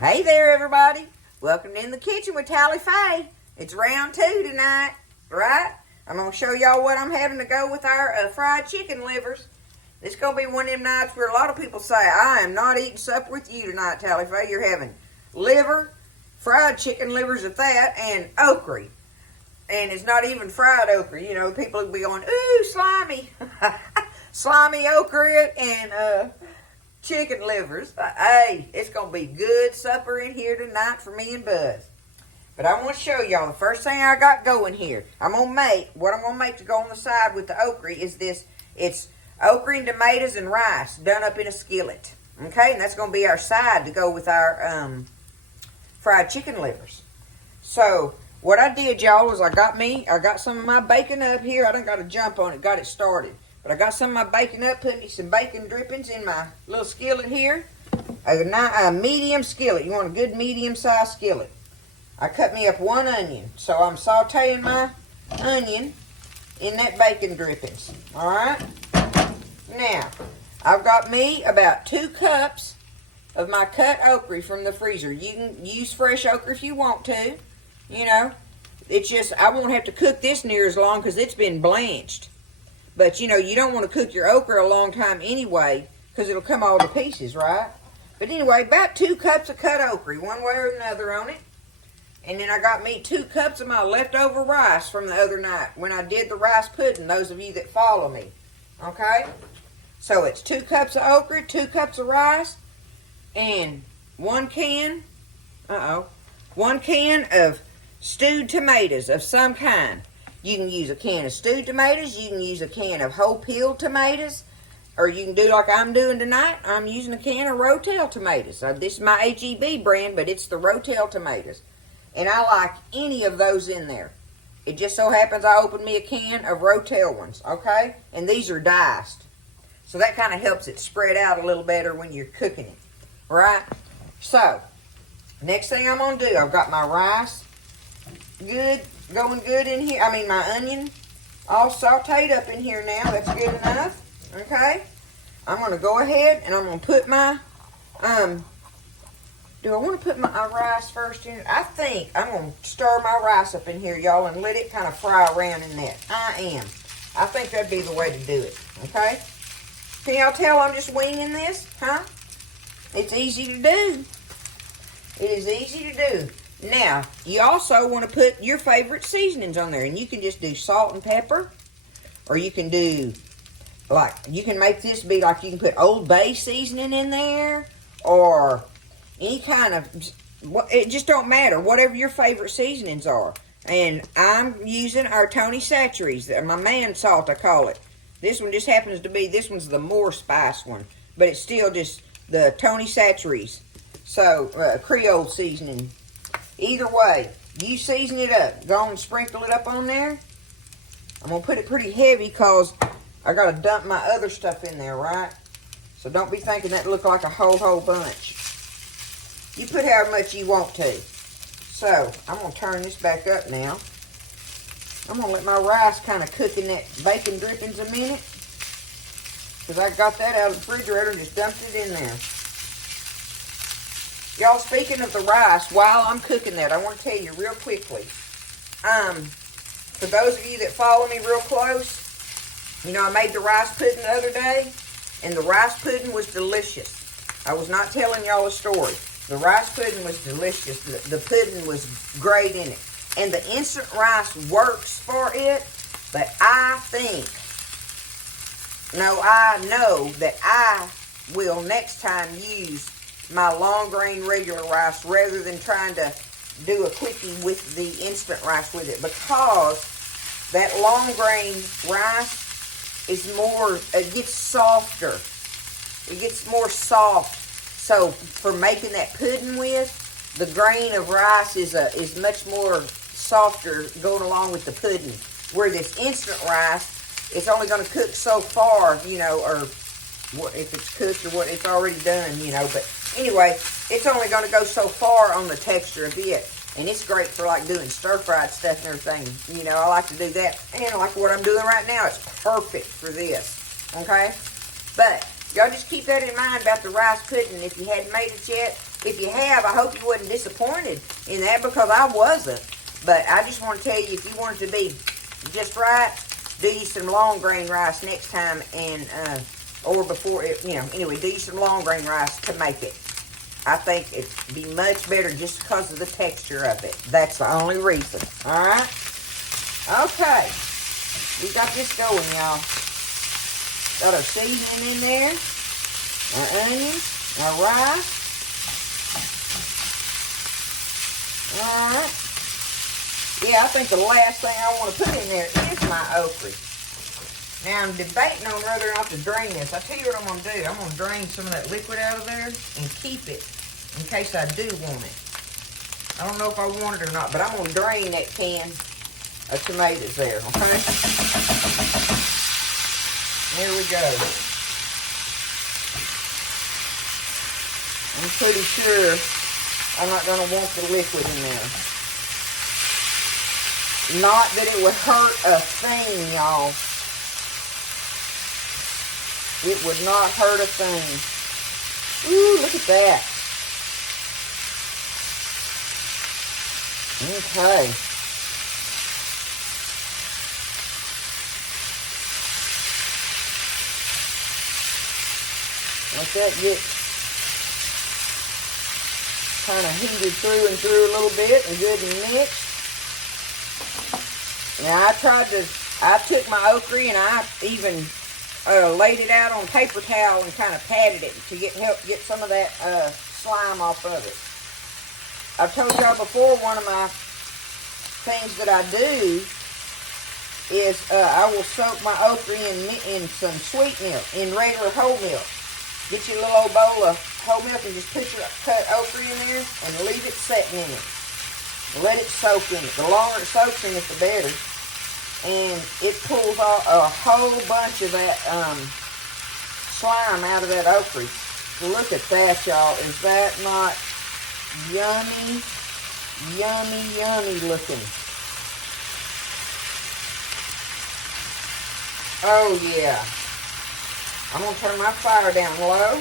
Hey there, everybody. Welcome to In the Kitchen with Tally Faye. It's round 2 tonight, right? I'm going to show y'all what I'm having to go with our fried chicken livers. This is going to be one of them nights where a lot of people say, I am not eating supper with you tonight, Tally Faye. You're having liver, fried chicken livers at that, and okra. And it's not even fried okra. You know, people will be going, ooh, slimy. Slimy okra and chicken livers. Hey, it's going to be good supper in here tonight for me and Buzz. But I want to show y'all the first thing I got going here. What I'm going to make to go on the side with the okra is this. It's okra and tomatoes and rice done up in a skillet. Okay, and that's going to be our side to go with our fried chicken livers. So what I did, y'all, was I got some of my bacon up here. I done got to jump on it, got it started. But I got some of my bacon up, put me some bacon drippings in my little skillet here. A medium skillet. You want a good medium-sized skillet. I cut me up 1 onion. So I'm sauteing my onion in that bacon drippings. Alright? Now, I've got me about 2 cups of my cut okra from the freezer. You can use fresh okra if you want to. You know, it's just, I won't have to cook this near as long because it's been blanched. But, you know, you don't want to cook your okra a long time anyway because it'll come all to pieces, right? But anyway, about 2 cups of cut okra, one way or another on it. And then I got me 2 cups of my leftover rice from the other night when I did the rice pudding, those of you that follow me. Okay? So it's 2 cups of okra, 2 cups of rice, and 1 can of stewed tomatoes of some kind. You can use a can of stewed tomatoes. You can use a can of whole peeled tomatoes. Or you can do like I'm doing tonight. I'm using a can of Rotel tomatoes. This is my H-E-B brand, but it's the Rotel tomatoes. And I like any of those in there. It just so happens I opened me a can of Rotel ones, okay? And these are diced. So that kind of helps it spread out a little better when you're cooking it. Right? So, next thing I'm going to do, I've got my rice going good in here. I mean, my onion all sauteed up in here now. That's good enough. Okay? I'm going to go ahead and I'm going to put my, do I want to put my rice first in? I think I'm going to stir my rice up in here, y'all, and let it kind of fry around in that. I think that'd be the way to do it. Okay? Can y'all tell I'm just winging this? Huh? It's easy to do. It is easy to do. Now, you also want to put your favorite seasonings on there. And you can just do salt and pepper. Or you can do, like, you can make this be like, you can put Old Bay seasoning in there. Or any kind of, it just don't matter. Whatever your favorite seasonings are. And I'm using our Tony Chachere's, my man salt, I call it. This one just happens to be, this one's the more spice one. But it's still just the Tony Chachere's. So, Creole seasoning. Either way, you season it up. Go on and sprinkle it up on there. I'm going to put it pretty heavy because I got to dump my other stuff in there, right? So don't be thinking that look like a whole bunch. You put however much you want to. So, I'm going to turn this back up now. I'm going to let my rice kind of cook in that bacon drippings a minute. Because I got that out of the refrigerator and just dumped it in there. Y'all, speaking of the rice, while I'm cooking that, I want to tell you real quickly. For those of you that follow me real close, you know, I made the rice pudding the other day, and the rice pudding was delicious. I was not telling y'all a story. The rice pudding was delicious. The pudding was great in it. And the instant rice works for it, but I know that I will next time use my long grain regular rice rather than trying to do a quickie with the instant rice with it, because that long grain rice is more, it gets softer. It gets more soft. So for making that pudding with, the grain of rice is much more softer going along with the pudding. Where this instant rice, it's only going to cook so far, you know, or what if it's cooked or what, it's already done, you know, but anyway, it's only going to go so far on the texture of it. And it's great for like doing stir-fried stuff and everything. You know, I like to do that. And like what I'm doing right now, it's perfect for this. Okay? But Y'all just keep that in mind about the rice pudding if you hadn't made it yet. If you have, I hope you wasn't disappointed in that, because I wasn't. But I just want to tell you, if you want it to be just right, do you some long grain rice next time, and or before it, anyway, do you some long grain rice to make it. I think it'd be much better just because of the texture of it. That's the only reason. All right? Okay. We got this going, y'all. Got our seasoning in there, our onions, our rice. All right. Yeah, I think the last thing I want to put in there is my okra. Now, I'm debating on whether or not to drain this. I'll tell you what I'm going to do. I'm going to drain some of that liquid out of there and keep it in case I do want it. I don't know if I want it or not, but I'm going to drain that can of tomatoes there, okay? There we go. I'm pretty sure I'm not going to want the liquid in there. Not that it would hurt a thing, y'all. It would not hurt a thing. Ooh, look at that. Okay. Let that get kind of heated through and through a little bit and good and mixed. Now I took my okra and I even laid it out on paper towel and kind of patted it to help get some of that slime off of it. I've told y'all before, one of my things that I do is I will soak my okra in some sweet milk, in regular whole milk. Get you a little old bowl of whole milk and just put your cut okra in there and leave it setting in it. Let it soak in it. The longer it soaks in it, the better. And it pulls off a whole bunch of that slime out of that okra. Look at that, y'all. Is that not yummy, yummy, yummy looking? Oh, yeah. I'm going to turn my fire down low.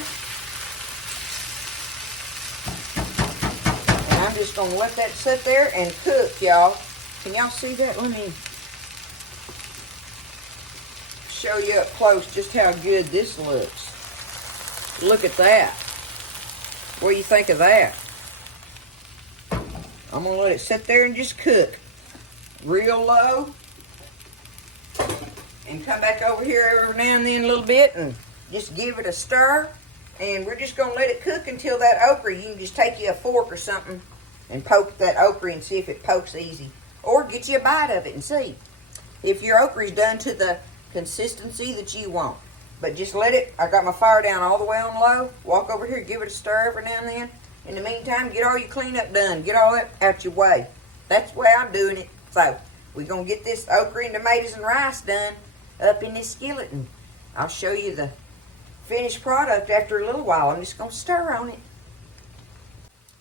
And I'm just going to let that sit there and cook, y'all. Can y'all see that? Let me show you up close just how good this looks. Look at that. What do you think of that? I'm going to let it sit there and just cook real low. And come back over here every now and then a little bit and just give it a stir. And we're just going to let it cook until that okra, you can just take you a fork or something and poke that okra and see if it pokes easy. Or get you a bite of it and see if your okra is done to the consistency that you want. But just let it, I got my fire down all the way on low. Walk over here, give it a stir every now and then. In the meantime, get all your cleanup done. Get all that out your way. That's the way I'm doing it. So, we're going to get this okra and tomatoes and rice done up in this skillet, and I'll show you the finished product after a little while. I'm just going to stir on it.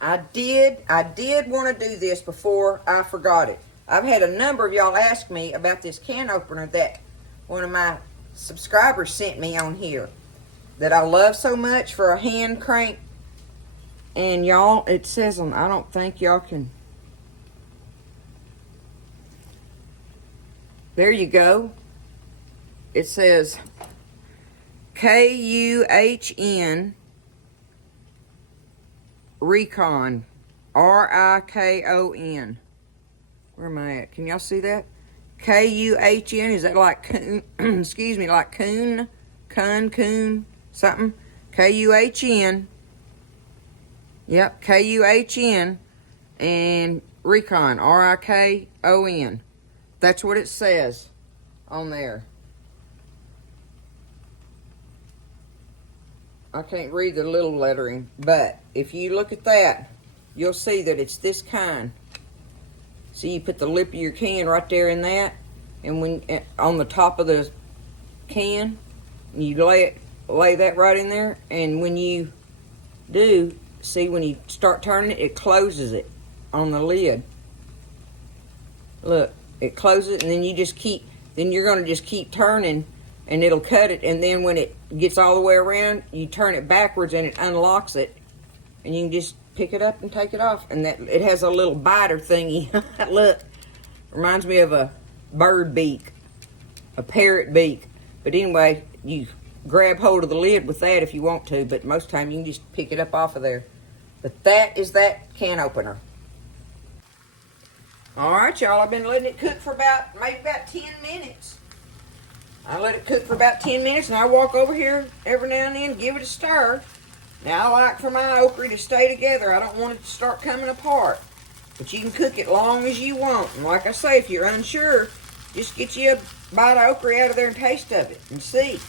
I did want to do this before I forgot it. I've had a number of y'all ask me about this can opener that one of my subscribers sent me on here that I love so much for a hand crank. And y'all, it says on, I don't think y'all can. There you go. It says KUHN Rikon, RIKON. Where am I at? Can y'all see that? KUHN, is that like coon? Excuse me, like coon, something? KUHN. Yep, KUHN and Rikon, RIKON. That's what it says on there. I can't read the little lettering, but if you look at that, you'll see that it's this kind. See, you put the lip of your can right there in that, and when on the top of the can, you lay that right in there, and when you do, see, when you start turning it, it closes it on the lid. Look, it closes it, and then you just keep, then you're going to just keep turning and it'll cut it. And then when it gets all the way around, you turn it backwards and it unlocks it, and you can just pick it up and take it off. And that it has a little biter thingy. Look, reminds me of a bird beak, a parrot beak. But anyway, you grab hold of the lid with that if you want to, but most of the time you can just pick it up off of there. But that is that can opener. All right, y'all, I've been letting it cook for maybe about 10 minutes. I let it cook for about 10 minutes, and I walk over here every now and then, give it a stir. Now, I like for my okra to stay together. I don't want it to start coming apart. But you can cook it long as you want. And like I say, if you're unsure, just get you a bite of okra out of there and taste of it and see.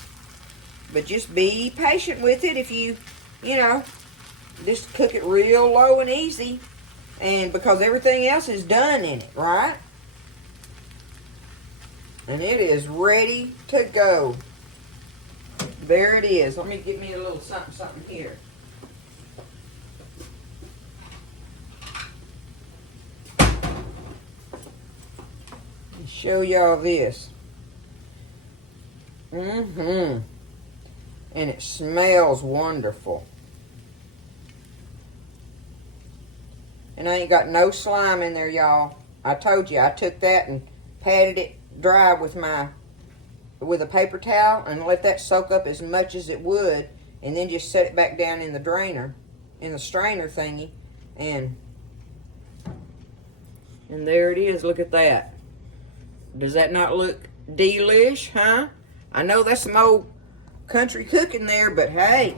But just be patient with it if you just cook it real low and easy. And because everything else is done in it, right? And it is ready to go. There it is. Let me get me a little something here. Show y'all this. And it smells wonderful. And I ain't got no slime in there, y'all. I told you, I took that and patted it dry with a paper towel and let that soak up as much as it would, and then just set it back down in the strainer thingy, and there it is. Look at that. Does that not look delish, huh? I know that's some old country cooking there, but hey,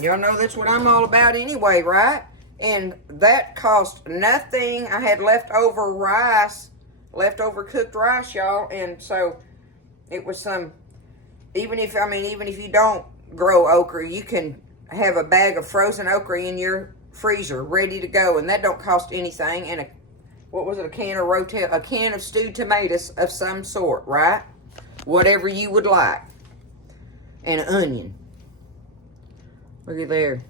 y'all know that's what I'm all about anyway, right? And that cost nothing. I had leftover cooked rice, y'all, and so it was some. Even if you don't grow okra, you can have a bag of frozen okra in your freezer ready to go, and that don't cost anything. And a can of stewed tomatoes of some sort, right? Whatever you would like, and an onion. Look at there.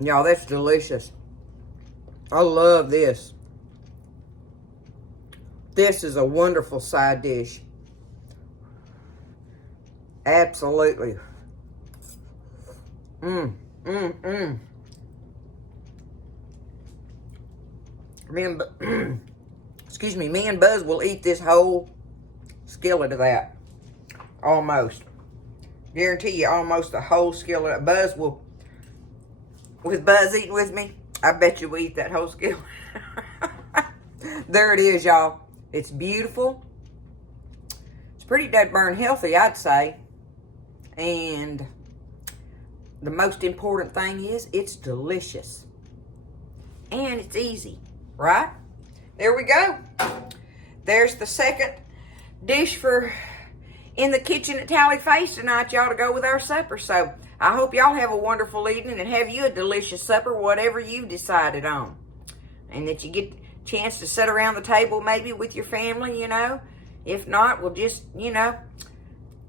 Y'all, that's delicious. I love this. This is a wonderful side dish. Absolutely. Excuse me, me and Buzz will eat this whole skillet of that. Almost. Guarantee you almost a whole skillet. Buzz will, with Buzz eating with me, I bet you we eat that whole skillet. There it is, y'all. It's beautiful. It's pretty dead burn healthy, I'd say. And the most important thing is it's delicious. And it's easy, right? There we go. There's the second dish for in the kitchen at Tally Face tonight, y'all, to go with our supper. So I hope y'all have a wonderful evening and have you a delicious supper, whatever you decided on. And that you get a chance to sit around the table maybe with your family, If not, we'll just,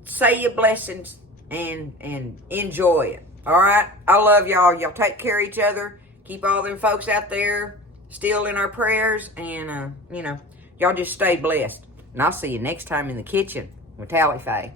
say your blessings and enjoy it. All right? I love y'all. Y'all take care of each other. Keep all them folks out there still in our prayers. And, y'all just stay blessed. And I'll see you next time in the kitchen with Tally Faye.